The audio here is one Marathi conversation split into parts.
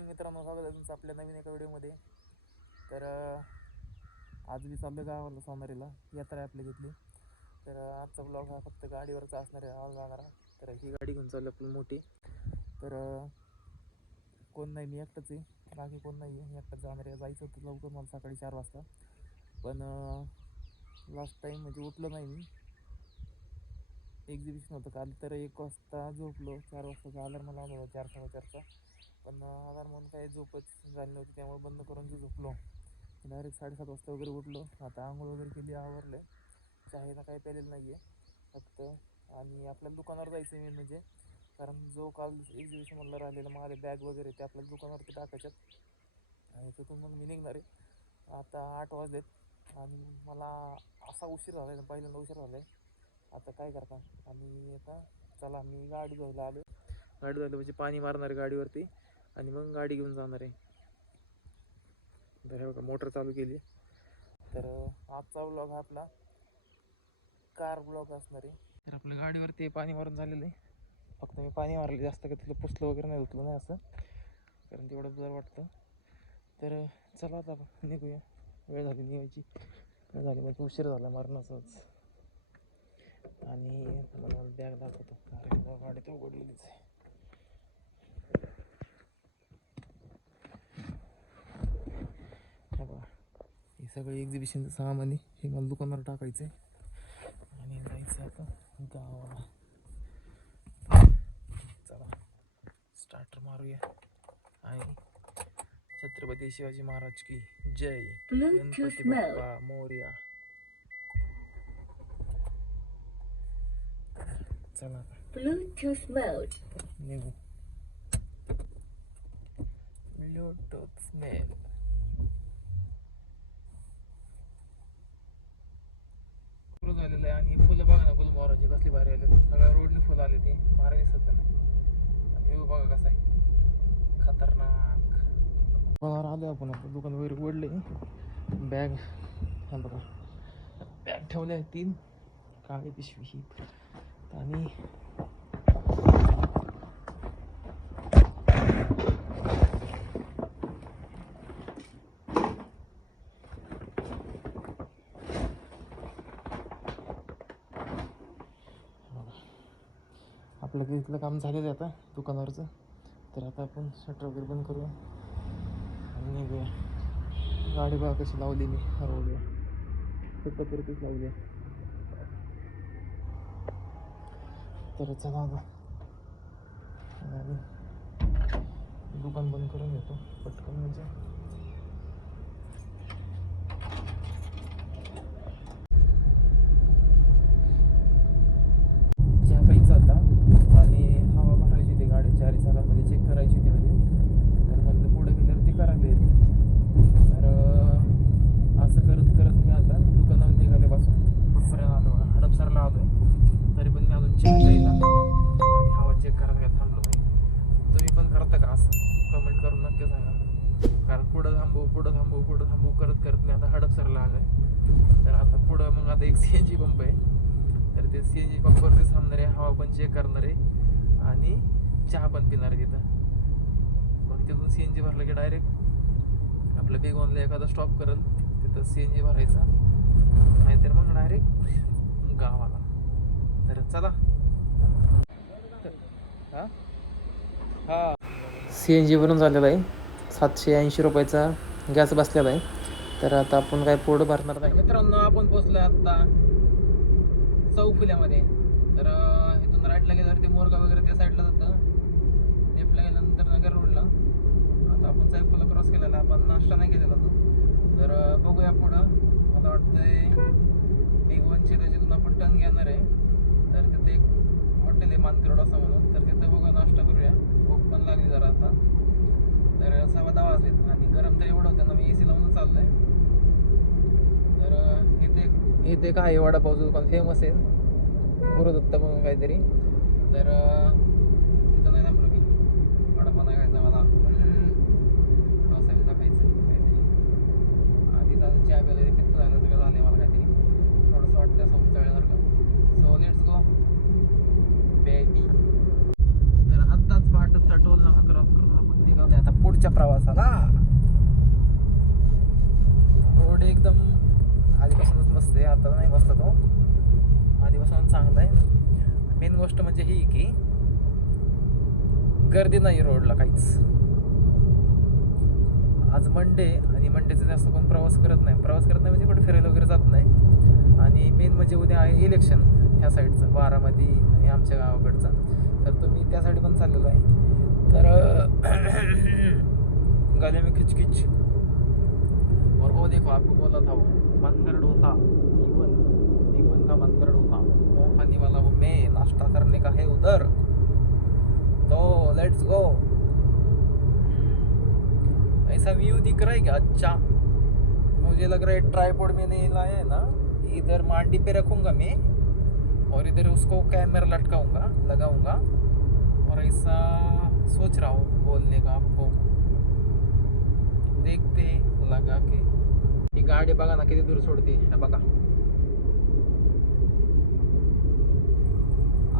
मॉर्निंग मित्रांनो, स्वागत आहे तुमचं आपल्या नवीन एका व्हिडिओमध्ये. तर आज मी चाललो गावाला सोनारीला, यात्रा आहे आपल्या तिथली. तर आजचा ब्लॉग हा फक्त गाडीवरचा असणार आहे, गावाला जाणारा. तर ही गाडी घेऊन चाललो आपली मोठी. तर कोण नाही, मी एकटाच आहे, बाकी कोण नाही आहे, मी एकटाच जाणार आहे. जायचं होतं लवकर मला सकाळी 4 वाजता, पण लास्ट टाईम म्हणजे उठलो नाही मी. एक्झिबिशन होतं काल, तर 1 वाजता झोपलो. 4 वाजताचा अलार्म मला आला होता, 4:15चा. पण आधार म्हणून काही झोपच झाली नव्हती, त्यामुळे बंद करून झोपलो. डायरेक्ट 7:30 वाजता वगैरे उठलो. आता आंघोळ वगैरे केली, आवरलं. चहानं काही प्यालेलं नाही आहे फक्त. आणि आपल्याला दुकानावर जायचं आहे मेन म्हणजे, कारण जो काल एक्झिबिशनमधला राहिलेला माझे बॅग वगैरे ते आपल्याला दुकानावरती टाकायच्यात. आणि तिथून मग मी निघणार आहे. आता 8 वाजलेत आणि मला असा उशीर झाला आहे, पहिल्यांदा उशीर झाला आहे. आता काय करता. आणि आता चला, मी गाडी धुवायला आलो. गाडी धुवायला म्हणजे पाणी मारणार आहे गाडीवरती आणि मग गाडी घेऊन जाणार आहे. तर हे बघा, मोटर चालू केली. तर आजचा ब्लॉग हा आपला कार ब्लॉग असणार आहे. तर आपल्या गाडीवरती पाणी मारून झालेलं आहे. फक्त मी पाणी मारलं, जास्त का तिथलं पुसलं वगैरे नाही, धुतलं नाही असं, कारण तेवढं बरं वाटतं. तर चला आता निघूया, वेळ झाली निघायची, वेळ झाली म्हणजे उशीर झाला मारण्याचाच. आणि मला बॅग दाखवतो, कारण गाडी तर उघडलेलीच आहे. हे सगळं एक्झिबिशनचं सामान आहे, हे मला दुकानावर टाकायचं आहे आणि जायचं आता गावाला. चला स्टार्टर मारूया. आणि छत्रपती शिवाजी महाराज की जय, गणपती बाप्पा मोरया. चला ब्लूटूथ मोड निघू. ब्लूटूथ मोड सुरू झालेलं आहे. आणि फुलं बघा ना, गुलमोहराची कसली भारी आले, सगळ्या रोडनी फुलं आले, ते भारी दिसत नाही. आणि व्ह्यू बघा कसा आहे, खतरनाक. बाहेर आलो आपण, आपलं दुकान वगैरे उघडले. बॅग हा बघा, बॅग ठेवले आहे 3, काळी पिशवी ही. आणि आपलं इथलं काम झालेलं आहे आता दुकानावरचं. तर आता आपण शटर वगैरे बंद करूया आणि निघूया. गाडी बघा कशी लावली मी, हरवली फटकरतीच लावली. तर चला आता आणि दुकान बंद करून घेतो पटकन, म्हणजे चहा प्यायचा होता आणि हवा भरायची होती गाडी 4 चाकांमध्ये, चेक करायची होती म्हणजे. तर म्हणलं पुढे गेल्यावर ती करायला येते. तर असं करत करत मी आता दुकानावर निघाल्यापासून कुठपर्यंत आलो, हडपसरला आलो आहे. तरी पण मी अजून चेक द्यायला आणि हवा चेक करायला काय थांबलो नाही. तुम्ही पण करता का असं? कमेंट करून नक्की सांगा. कारण पुढं थांबू करत करत मी आता हडपसरला आलो आहे. तर आता पुढं मग आता एक CNG पंप आहे. तर ते CNG पंपवरती थांबणार आहे, हवा पण चेक करणार आहे आणि चहा पण पिणार आहे तिथं. मग तिथून CNG भरलं की डायरेक्ट आपलं बेगोनला एखादा स्टॉप करेल, तिथं CNG भरायचा, नाहीतर मग डायरेक्ट गावाला. तर चला. हा CNG भरून झालेला आहे, 780 रुपयाचा गॅस बसलेला आहे. तर आता आपण काय पोट भरणार नाही. मित्रांनो, आपण पोचलो आता चौफुल्यामध्ये. तर इथून राईटला गेल्यावरती मोरगाव वगैरे त्या साईडला जातं, लेफ्टला गेल्यानंतर नगर रोडला. आता आपण चौफुला क्रॉस केलेला, आपण नाश्ता नाही केलेला तो. तर बघूया पुढं, मला वाटतंय बेगवनची त्याच्यातून आपण टर्न घेणार आहे. तर तिथे एक हॉटेल आहे मानकरोड असं म्हणून, तर तिथं बघूया, नाश्ता करूया. भूक पण लागली जरा आता. तर 10:15 वाजलेत आणि गरम तर एवढं होतं ना, मी AC लावूनच चाललो आहे. तर इथे काय वडापावचं दुकान फेमस आहे, गुरुदत्त म्हणून काहीतरी. तर तिथं नाही थांबलो मी, वडापाव नाही खायचा मला, डोसा बिसा खायचं काहीतरी. आधी आता चहा प्यायला पित्त झालं, सगळं झालं मला काहीतरी, थोडंसं वाटतं सोमचाळल्यासारखं. So let's go baby. तर आत्ताच पाटसचा टोल नाका क्रॉस करून आपण निघालो आता पुढच्या पुढच्या प्रवासाला. रोड एकदम आधीपासूनच मस्त आहे, आता नाही मस्त तो, आधीपासूनच चांगला आहे. मेन गोष्ट म्हणजे ही की गर्दी नाही रोडला काहीच. आज मंडे आणि मंडेचं जास्त कोण प्रवास करत नाही म्हणजे कुठे फिरायला वगैरे जात नाही. आणि मेन म्हणजे उद्या आहे इलेक्शन ह्या साईडचं, बारामती आणि आमच्या गावाकडचं. तर तो मी त्या साईड पण चाललेलो आहे. तर गले में खिचखिच. और वो देखो आपको बोला था वो मंदिर डोसा, मीगवन का मंदिर डोसा वो खाने वाला हूँ मैं, नाश्ता करने का है उधर, तो लेट्स गो. ऐसा व्यू दिख रहा है क्या? अच्छा, मुझे लग रहा है ट्राइपॉड में नहीं लाया है ना, इधर मांडी पे रखूंगा मैं और इधर उसको कैमरा लटकाऊंगा, लगाऊंगा. और ऐसा सोच रहा हूँ बोलने का आपको, देखते लगा के. ही गाडी बघा ना किती दूर सोडते, बघा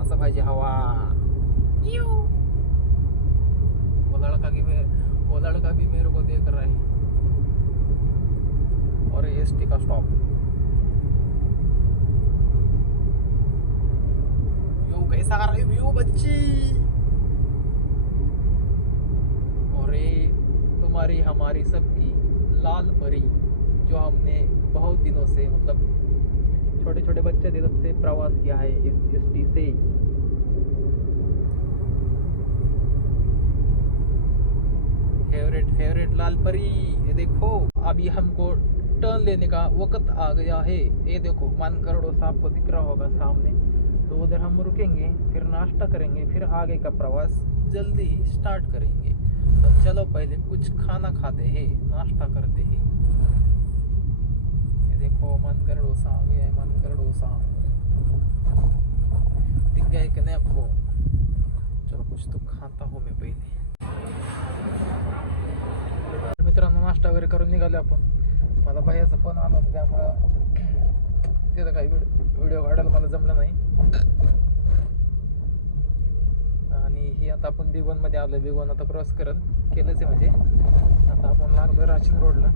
असं पाहिजे हवा. वो लड़का भी मेरे को देख रहा है. और एसटी का स्टॉप. व्यू कैसा आ रहा है व्यू बच्ची. और ये तुम्हारी हमारी सबकी लाल परी, जो हमने बहुत दिनों से, मतलब छोटे छोटे बच्चे थे तब से प्रवास किया है इस एसटी से. फेवरेट लाल परी. ये देखो अभी हमको टर्न लेने का वक्त आ गया है. ये देखो मानकरोड़ आपको दिख रहा होगा सामने. तो उधर हम रुकेंगे, फिर नाश्ता करेंगे, फिर आगे का प्रवास जल्दी ही स्टार्ट करेंगे. तो चलो पहले कुछ खाना खाते हैं, नाश्ता करते हैं. ये देखो मानकरोड़ डोसा आ गया है. मानकरोड़ डोसा दिख गया है कि नहीं आपको? चलो कुछ तो खाता हूँ मैं पहले. मित्रांनो नाश्ता वगैरे करून निघाले आपण. मला बाहेरचा फोन आला होता, त्यामुळं तिथं काही व्हिडिओ काढायला मला जमलं नाही. आणि ही आता आपण बिगवनमध्ये आलो. बिगवन आता क्रॉस केलंच आहे. म्हणजे आता आपण लागलो राशीन रोडला.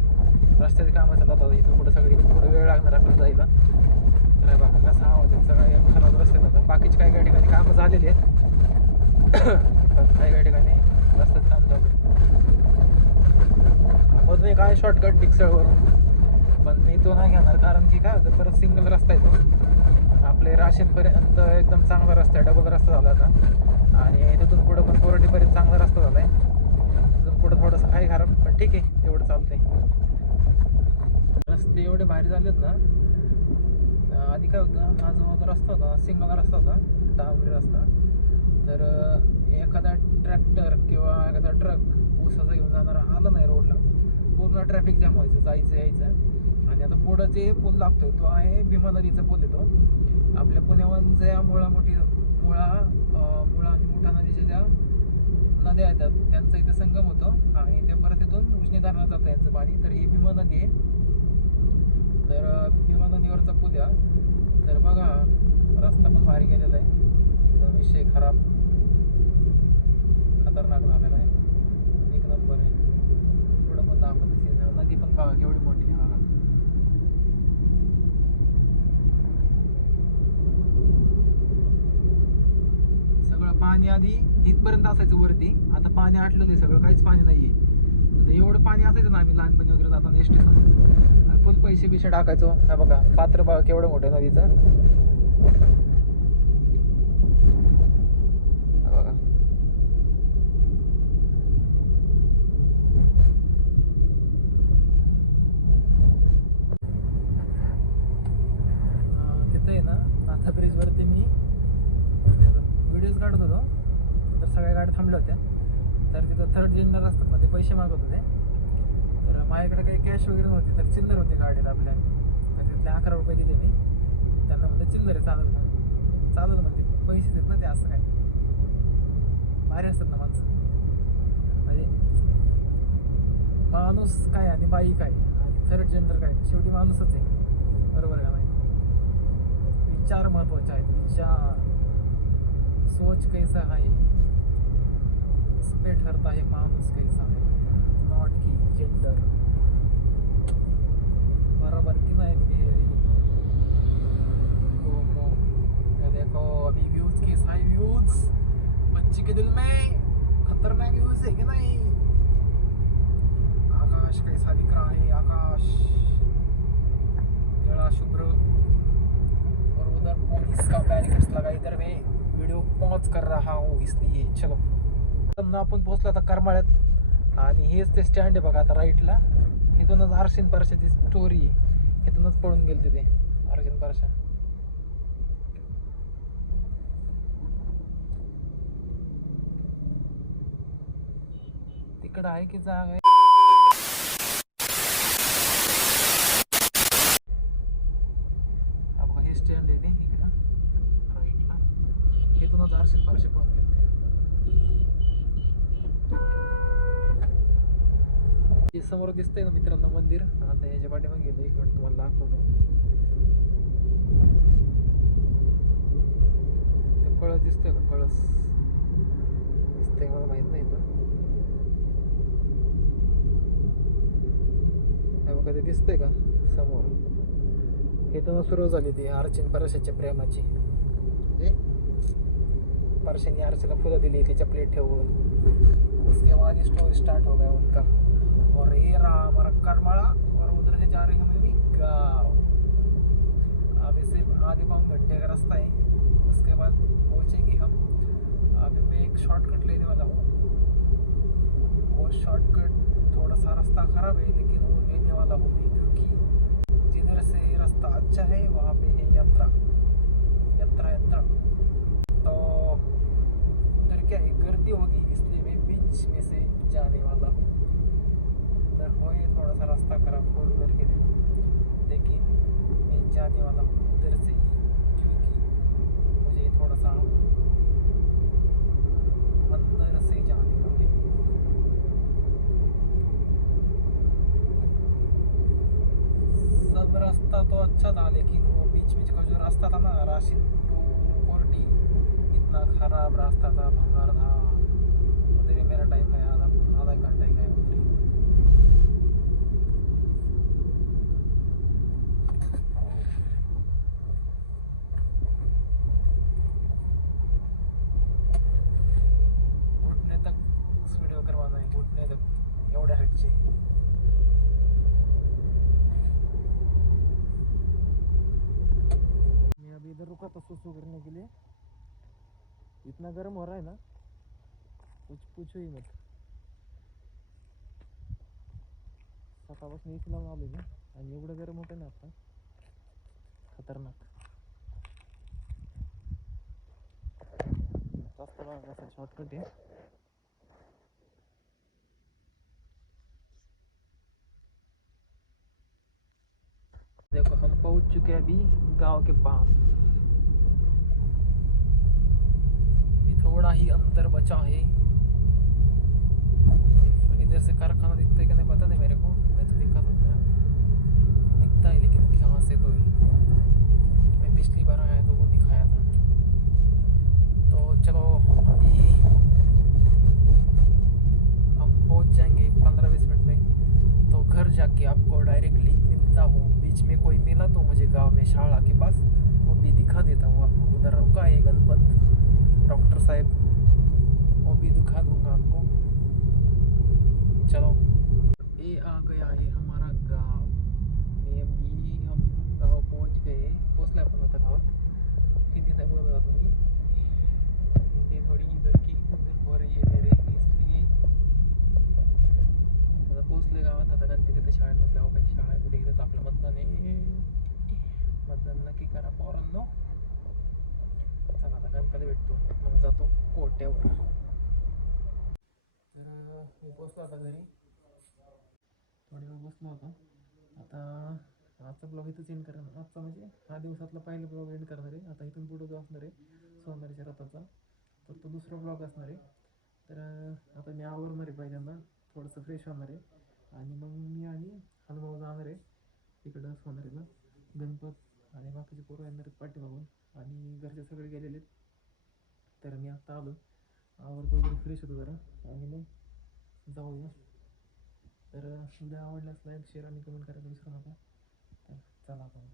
रस्त्याचे कामं चालत आता इथून पुढे सगळी थोडं वेळ लागणार आपल्याला जायला. तर बघा कसा आवाज आहे, सगळ्या खराब रस्त्यात. आता बाकीचे काही काही ठिकाणी कामं झालेली आहेत, काही काही ठिकाणी रस्त्यात काम चालू आहे. मधून एक आहे शॉर्टकट डिक्सळवरून, पण मी तो नाही घेणार. कारण की काय होतं, परत सिंगल रस्ता आहे तो. आपले राशीनपर्यंत एकदम चांगला रस्ता आहे, डबल रस्ता झाला आता. आणि तिथून पुढं पण कोरडीपर्यंत चांगला रस्ता झाला आहे. तिथून पुढं थोडंसं आहे खराब, पण ठीक आहे, तेवढं चालतंय. रस्ते एवढे भारी झालेत ना. आधी काय होतं, हा जो माझा रस्ता होता सिंगल रस्ता होता, डांबरी रस्ता. तर एखादा ट्रॅक्टर किंवा एखादा ट्रक ऊसाचा घेऊन जाणारा आला नाही रोडला, पूर्ण ट्रॅफिक जाम व्हायचं, जायचं यायचं. आणि आता पुढं जे पूल लागतोय तो आहे भीमा नदीचा पूल येतो. आपल्या पुण्याहून ज्या मुळा आणि मुठा नदीच्या ज्या नद्या येतात त्यांचा इथे संगम होतो. आणि ते परत इथून उजनी धरणात जातं यांचं पाणी. तर ही भीमा नदी आहे. तर भीमा नदीवरचा पूल आहे. तर बघा रस्ता पण भारी गेलेला आहे, एकदम विषय खराब, खतरनाक झालेला आहे, एक नंबर आहे. पुढं पण दाखवते नदी पण बघा केवढी मोठी आहे. बघा सगळं पाणी आधी इथपर्यंत असायचं वरती, आता पाणी आटलेलं आहे सगळं, काहीच पाणी नाहीये. आता एवढं पाणी असायचं ना आम्ही लहानपणी वगैरे जाताना एसटीनं, फुल पैसे बिशे टाकायचो. हा बघा पात्र बघा केवढं मोठं नदीचं. बघा तिथं आहे ना नाथा ब्रिजवरती मी व्हिडिओज काढत होतो. तर सगळ्या गाड्या थांबल्या होत्या. तर तिथं थर्ड जेंडर असतात ना, ते पैसे मागत होते. तर माझ्याकडे काही कॅश वगैरे नव्हती, तर चिल्लर होती गाडीत आपल्या. तर तिथले 11 रुपये दिले मी त्यांना. म्हणलं चिल्लर आहे, चालत म्हणते, पैसे देत ना ते. असं काय भारी असतात ना माणसं. म्हणजे माणूस काय आणि बाई काय आणि थर्ड जेंडर काय, शेवटी माणूसच आहे, बरोबर का नाही? विचार महत्वाचे आहेत, विचार. सोच कैसा है इस पे ठरता है माणूस कैसा है. शेल्टर बराबर की नहीं मेरी। ये देखो अभी व्यूज के सारे व्यूज बच्ची के दिल में खतरनाक व्यूज है कि नहीं। आकाश कैसा दिख रहा है, आकाश नीला शुभ्र, और उधर पुलिस का बैरिकेड्स लगा। इधर मैं व्हिडिओ पॉज कर रहा हूँ इसलिए। चलो आपण पोहोचलो आता करमाळ्यात, आणि हेच ते स्टँड आहे बघा आता राईटला. इथूनच आरशीन परशाची स्टोरी आहे, इथूनच पळून गेलते ते आरशीन परशा. तिकडं आहे की जागा आहे. हे स्टँड आहे ते इकडं राईटला, इथूनच आरशीन परशा पळून गेलते. समोर दिसतंय ना मित्रांनो मंदिर. आता याच्या पाठीमागे गेलो, एक मिनिट तुम्हाला दाखवतो. ते कळस दिसतोय का, कळस दिसतंय मला माहित नाही तर बघा ते दिसतंय का समोर. इथून सुरू झाली ती आरचीन परशाच्या प्रेमाची. म्हणजे परशाने आरचीला फुलं दिली तिच्या प्लेट ठेवून. उसके बाद स्टोरी स्टार्ट हो गया उनका. और ये रहा हमारा करमाड़ा, और उधर से जा रहे हैं हम भी गाँव. अभी सिर्फ आधे पौन घंटे का रास्ता है, उसके बाद पहुँचेंगे हम. अभी मैं एक शॉर्टकट लेने वाला हूँ. वो शॉर्टकट थोड़ा सा रास्ता ख़राब है, लेकिन वो लेने वाला हूँ मैं, क्योंकि जिधर से रास्ता अच्छा है वहाँ पे है यात्रा यात्रा यात्रा. तो उधर क्या है, गर्दी होगी, इसलिए मैं बीच में से जाने वाला हूँ. उधर हो ये थोड़ा सा रास्ता खराब फोर व्हीलर के लिए, लेकिन मैं जाने वाला हूँ उधर से ही, क्योंकि मुझे थोड़ा सा अंदर से जाने का है. सब रास्ता तो अच्छा था, लेकिन वो बीच बीच का जो रास्ता था ना, राशिद टू कोर्टी, इतना खराब रास्ता था, भंगार था. उधर ही मेरा टाइम गया, आधा घंटा गया उधर ही. घुटने तक व्हिडिओ करवाना है, घुटने तक एवढ्या हाईटचे. मैं अभी इधर रुका था सुसु करने के लिए. इतना गर्म हो रहा है ना, कुछ पूछो ही मत. सकाळपासून एसी लावून आलो मी, आणि एवढं गरम होतं ना आता, खतरनाक. जास्त बघा कसं शॉर्टकट आहे. देखो हम पहुंच चुके हैं अभी गांव के पास. थोड़ा ही अंदर बचा है. इधर से कारखाना दिखता है कि नहीं पता नहीं मेरे को, मैं तो दिखा सकता है, दिखता है, लेकिन यहाँ से तो मैं पिछली बार आया तो वो दिखाया था. तो चलो अभी हम पहुँच जाएंगे 15-20 मिनट में. तो घर जाके आपको डायरेक्टली मिलता हूँ. बीच में कोई मिला तो मुझे गांव में शाला के पास वो भी दिखा देता हूँ आपको. उधर रुका है गणपत डॉक्टर साहब, वो भी दिखा दूंगा आपको. चलो ये आ गया है हमारा गांव. मी अभी हम गांव पहुंच गए. पोचले आपण आता गावात. हिंदी नाही बोलत आता मी, हिंदी थोड़ी इधर की उधर हो रही है मेरे, इसलिए आता पोचले गावात. आता गणपती तर शाळेत नसल्यावर काही शाळा आहे कुठे, इथंच आपलं मतदान आहे. मतदान नक्की करा पोरांनो. चला आता गणपती भेटतो, मग जातो कोट्यावर. तर मी पोचलो आता घरी. थोडी वेळ बसलो होतो. आता आजचा ब्लॉग इथंच एंड करणार. आजचा म्हणजे हा दिवसातला पहिला ब्लॉग एंड करणार आहे. आता इथून पुढं जो असणार आहे सोमवारच्या रथाचा, तर तो दुसरा ब्लॉग असणार आहे. तर आता मी आवरणार आहे पहिल्यांदा, थोडंसं फ्रेश होणार आहे, आणि मग मी आणि हनुभाऊ जाणार आहे तिकडं सोनारीला. गणपत आणि बाकीचे पोरं येणार आहेत पाठीमागून, आणि घरचे सगळे गेलेले आहेत. तर मी आत्ता आलो, आवरतो वगैरे, फ्रेश होतो जरा, आणि मग जाऊया. तर व्हिडिओ आवडल्यास लाईक शेअर आणि कमेंट करायला विसरू नका. तर चला आपण